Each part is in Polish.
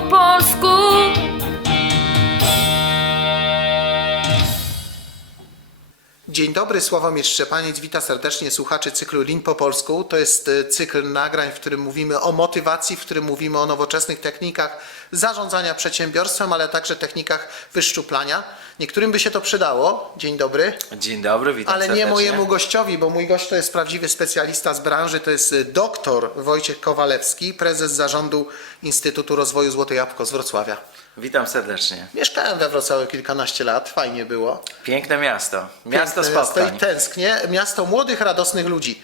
po Dzień dobry, Sławomir Szczepaniec. Witam serdecznie słuchaczy cyklu Lin po polsku. To jest e, cykl nagrań, w którym mówimy o motywacji, w którym mówimy o nowoczesnych technikach zarządzania przedsiębiorstwem, ale także technikach wyszczuplania. Niektórym by się to przydało. Dzień dobry. Dzień dobry, witam Ale nie serdecznie. mojemu gościowi, bo mój gość to jest prawdziwy specjalista z branży. To jest e, doktor Wojciech Kowalewski, prezes zarządu Instytutu Rozwoju Złote Jabłko z Wrocławia. Witam serdecznie. Mieszkałem we Wrocławiu kilkanaście lat, fajnie było. Piękne miasto. Miasto Piękne miasto spotkań. i tęsknię. Miasto młodych, radosnych ludzi.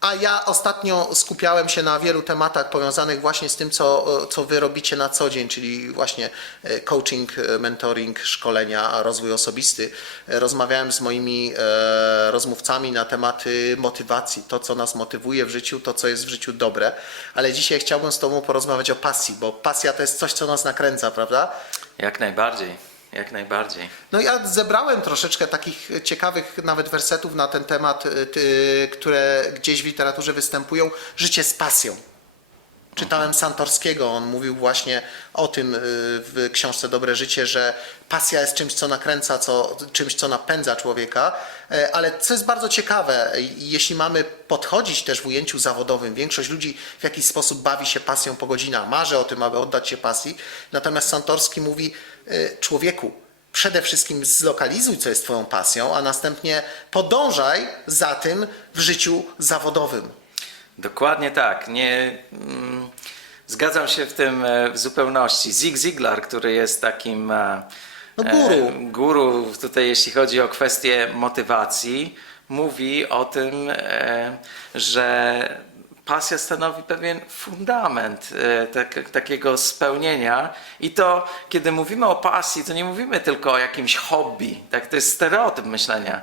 A ja ostatnio skupiałem się na wielu tematach powiązanych właśnie z tym, co, co wy robicie na co dzień, czyli właśnie e, coaching, e, mentoring, szkolenia, rozwój osobisty. E, Rozmawiałem z moimi rozmówcami na tematy motywacji, to co nas motywuje w życiu, to co jest w życiu dobre. Ale dzisiaj chciałbym z Tobą porozmawiać o pasji, bo pasja to jest coś, co nas nakręca, prawda? Jak najbardziej, jak najbardziej. No ja zebrałem troszeczkę takich ciekawych nawet wersetów na ten temat, y, ty, które gdzieś w literaturze występują. Życie z pasją. Czytałem Santorskiego, on mówił właśnie o tym y, w książce Dobre Życie, że pasja jest czymś, co nakręca, co, czymś, co napędza człowieka, E, ale co jest bardzo ciekawe, jeśli mamy podchodzić też w ujęciu zawodowym, większość ludzi w jakiś sposób bawi się pasją po godzinach, marzy o tym, aby oddać się pasji, natomiast Santorski mówi, człowieku, przede wszystkim zlokalizuj, co jest Twoją pasją, a następnie podążaj za tym w życiu zawodowym. Dokładnie tak. Nie, mm, zgadzam się w tym e, w zupełności. Zig Ziglar, który jest takim e, No guru. e, guru tutaj, jeśli chodzi o kwestię motywacji, mówi o tym, że pasja stanowi pewien fundament e, tak, takiego spełnienia. I to, kiedy mówimy o pasji, to nie mówimy tylko o jakimś hobby. Tak, to jest stereotyp myślenia.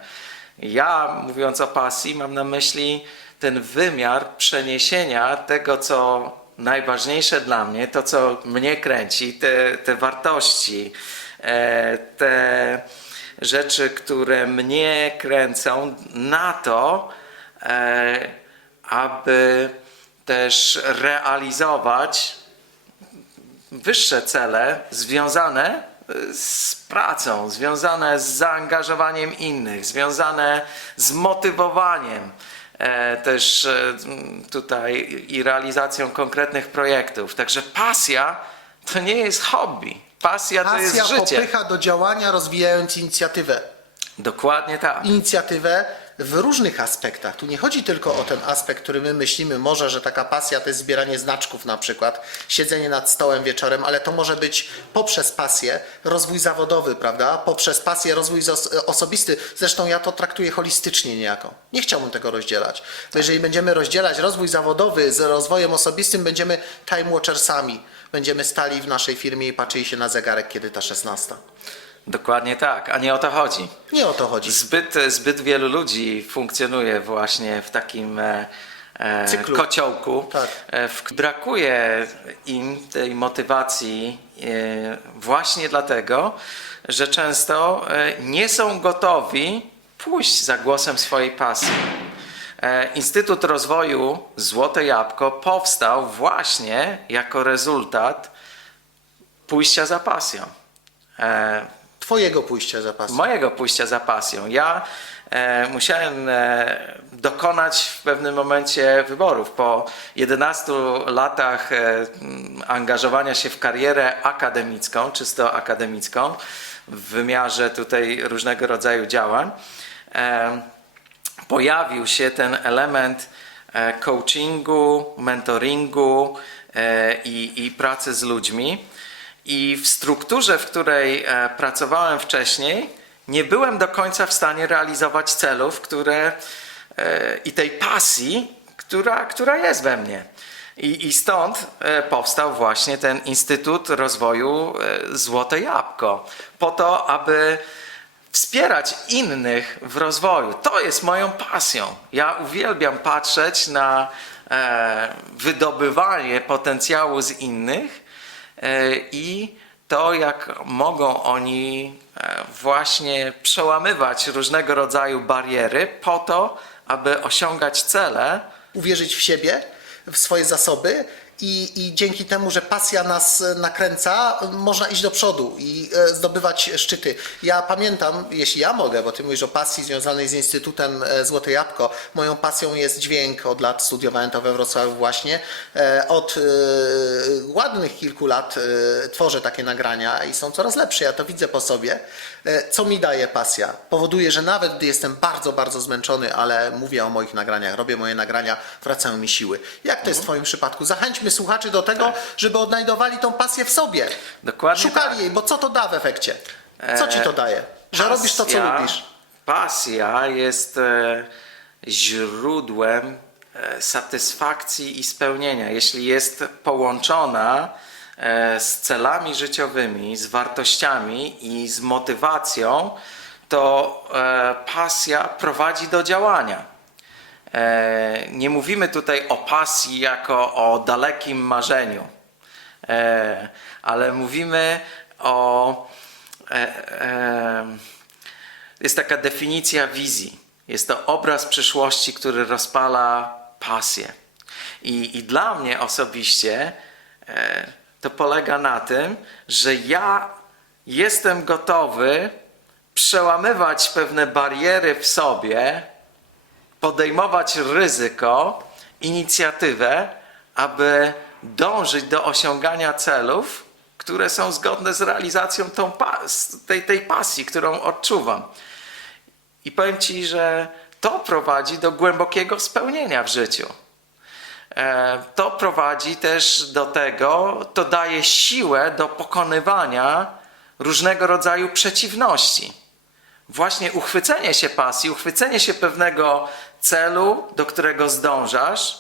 Ja, mówiąc o pasji, mam na myśli ten wymiar przeniesienia tego, co najważniejsze dla mnie, to, co mnie kręci, te, te wartości, e, te rzeczy, które mnie kręcą, na to, e, aby też realizować wyższe cele związane y, z pracą, związane z zaangażowaniem innych, związane z motywowaniem e, też e, tutaj i realizacją konkretnych projektów. Także pasja to nie jest hobby. Pasja, to Pasja jest życie. popycha do działania, rozwijając inicjatywę. Dokładnie tak. Inicjatywę w różnych aspektach. Tu nie chodzi tylko o ten aspekt, który my myślimy, może, że taka pasja to jest zbieranie znaczków na przykład, siedzenie nad stołem wieczorem, ale to może być poprzez pasję rozwój zawodowy, prawda? Poprzez pasję rozwój osobisty. Zresztą ja to traktuję holistycznie niejako. Nie chciałbym tego rozdzielać. Bo jeżeli będziemy rozdzielać rozwój zawodowy z rozwojem osobistym, będziemy time watchersami. Będziemy stali w naszej firmie i patrzyli się na zegarek, kiedy ta 16. Dokładnie tak, a nie o to chodzi. Nie o to chodzi. Zbyt, zbyt wielu ludzi funkcjonuje właśnie w takim e, e, Cyklu. kociołku. Tak. E, brakuje im tej motywacji właśnie dlatego, że często nie są gotowi pójść za głosem swojej pasji. Instytut Rozwoju Złote Jabłko powstał właśnie jako rezultat pójścia za pasją. Twojego pójścia za pasją. mojego pójścia za pasją. Ja e, musiałem e, dokonać w pewnym momencie wyborów. Po 11 latach e, angażowania się w karierę akademicką, czysto akademicką, w wymiarze tutaj różnego rodzaju działań, e, pojawił się ten element e, coachingu, mentoringu e, i, i pracy z ludźmi. I w strukturze, w której e, pracowałem wcześniej, nie byłem do końca w stanie realizować celów, które e, i tej pasji, która, która jest we mnie. I, I stąd e, powstał właśnie ten Instytut Rozwoju Złote Jabłko, po to, aby wspierać innych w rozwoju. To jest moją pasją. Ja uwielbiam patrzeć na wydobywanie potencjału z innych i to, jak mogą oni e, właśnie przełamywać różnego rodzaju bariery po to, aby osiągać cele, uwierzyć w siebie, w swoje zasoby I, I dzięki temu, że pasja nas e, nakręca, można iść do przodu i e, zdobywać szczyty. Ja pamiętam, jeśli ja mogę, bo ty mówisz o pasji związanej z Instytutem e, Złote Jabłko. Moją pasją jest dźwięk. Od lat studiowałem to we Wrocławiu właśnie. Od ładnych kilku lat tworzę takie nagrania i są coraz lepsze. Ja to widzę po sobie. Co mi daje pasja? Powoduje, że nawet gdy jestem bardzo, bardzo zmęczony, ale mówię o moich nagraniach, robię moje nagrania, wracają mi siły. Jak to jest w Twoim przypadku? Zachęćmy słuchaczy do tego, żeby odnajdowali tą pasję w sobie. Dokładnie Szukali tak. jej, bo co to da w efekcie? Co ci to daje? Że robisz to, co Pasja- lubisz. Pasja jest e, źródłem e, satysfakcji i spełnienia. Jeśli jest połączona e, z celami życiowymi, z wartościami i z motywacją, to e, pasja prowadzi do działania. E, Nie mówimy tutaj o pasji jako o dalekim marzeniu, e, ale mówimy o. e, Jest taka definicja wizji. Jest to obraz przyszłości, który rozpala pasję. I, i dla mnie osobiście to polega na tym, że ja jestem gotowy przełamywać pewne bariery w sobie, podejmować ryzyko, inicjatywę, aby dążyć do osiągania celów, które są zgodne z realizacją tą tej, tej pasji, którą odczuwam. I powiem Ci, że to prowadzi do głębokiego spełnienia w życiu. E, To prowadzi też do tego, to daje siłę do pokonywania różnego rodzaju przeciwności właśnie uchwycenie się pasji, uchwycenie się pewnego celu, do którego zdążasz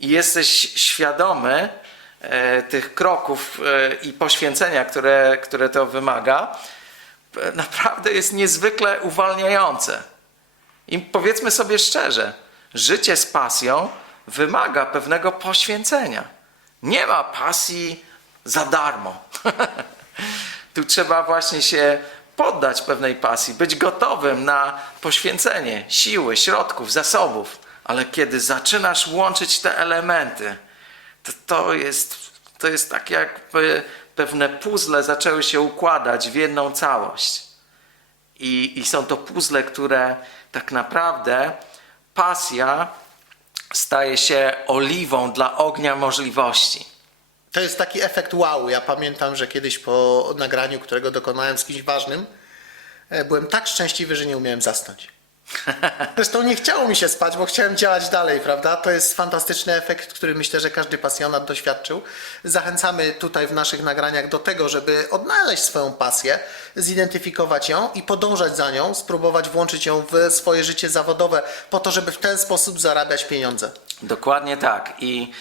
i jesteś świadomy e, tych kroków e, i poświęcenia, które, które to wymaga, e, naprawdę jest niezwykle uwalniające. I powiedzmy sobie szczerze, życie z pasją wymaga pewnego poświęcenia. Nie ma pasji za darmo. tu trzeba właśnie się poddać pewnej pasji, być gotowym na poświęcenie siły, środków, zasobów. Ale kiedy zaczynasz łączyć te elementy, to to jest, to jest tak jakby pewne puzzle zaczęły się układać w jedną całość. I, I są to puzzle, które tak naprawdę pasja staje się oliwą dla ognia możliwości. To jest taki efekt wow. Ja pamiętam, że kiedyś po nagraniu, którego dokonałem z kimś ważnym, e, byłem tak szczęśliwy, że nie umiałem zasnąć. Zresztą nie chciało mi się spać, bo chciałem działać dalej, prawda? To jest fantastyczny efekt, który myślę, że każdy pasjonat doświadczył. Zachęcamy tutaj w naszych nagraniach do tego, żeby odnaleźć swoją pasję, zidentyfikować ją i podążać za nią, spróbować włączyć ją w swoje życie zawodowe, po to, żeby w ten sposób zarabiać pieniądze. Dokładnie tak. I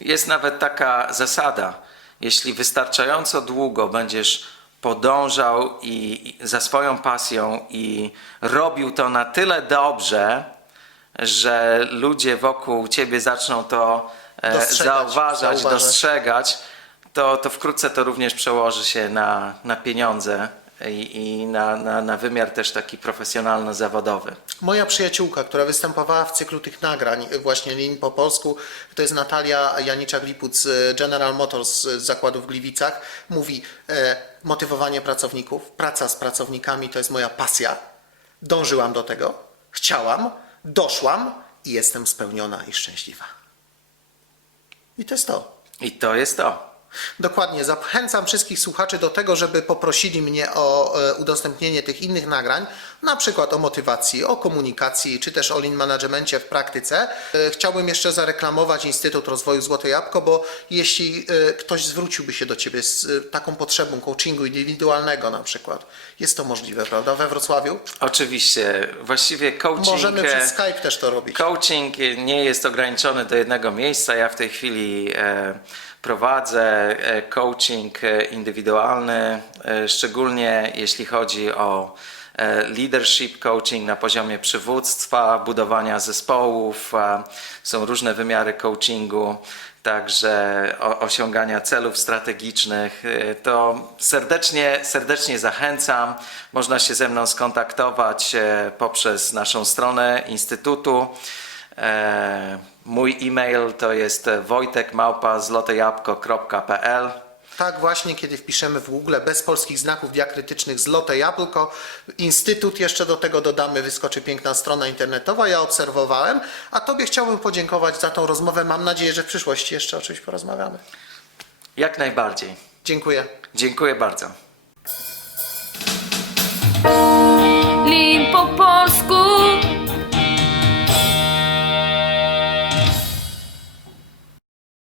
jest nawet taka zasada. Jeśli wystarczająco długo będziesz podążał i, i za swoją pasją i robił to na tyle dobrze, że ludzie wokół ciebie zaczną to e, Dostrzegać, zauważać, zauważać. dostrzegać, to, to wkrótce to również przełoży się na, na pieniądze i, i na, na, na wymiar też taki profesjonalno-zawodowy. Moja przyjaciółka, która występowała w cyklu tych nagrań, właśnie lin po polsku, to jest Natalia Janicza-Glipuc z General Motors z zakładu w Gliwicach, mówi e, motywowanie pracowników, praca z pracownikami to jest moja pasja. Dążyłam do tego, chciałam, doszłam i jestem spełniona i szczęśliwa. I to jest to. I to jest to. Dokładnie. Zachęcam wszystkich słuchaczy do tego, żeby poprosili mnie o e, udostępnienie tych innych nagrań, na przykład o motywacji, o komunikacji, czy też o lean managemencie w praktyce. E, Chciałbym jeszcze zareklamować Instytut Rozwoju Złote Jabłko, bo jeśli e, ktoś zwróciłby się do Ciebie z e, taką potrzebą coachingu indywidualnego na przykład, jest to możliwe, prawda? We Wrocławiu? Oczywiście, właściwie coaching. Możemy przez Skype też to robić. Coaching nie jest ograniczony do jednego miejsca. Ja w tej chwili prowadzę coaching indywidualny, szczególnie jeśli chodzi o leadership coaching na poziomie przywództwa, budowania zespołów. Są różne wymiary coachingu. Także osiągania celów strategicznych, e, to serdecznie, serdecznie zachęcam. Można się ze mną skontaktować e, poprzez naszą stronę Instytutu. E, Mój e-mail to jest wojtekmałpa.zlotejabłko.pl tak właśnie, kiedy wpiszemy w Google bez polskich znaków diakrytycznych zlote jabłko, instytut jeszcze do tego dodamy, wyskoczy piękna strona internetowa, ja obserwowałem, a Tobie chciałbym podziękować za tą rozmowę. Mam nadzieję, że w przyszłości jeszcze o czymś porozmawiamy. Jak najbardziej. Dziękuję. Dziękuję bardzo. Lim po polsku.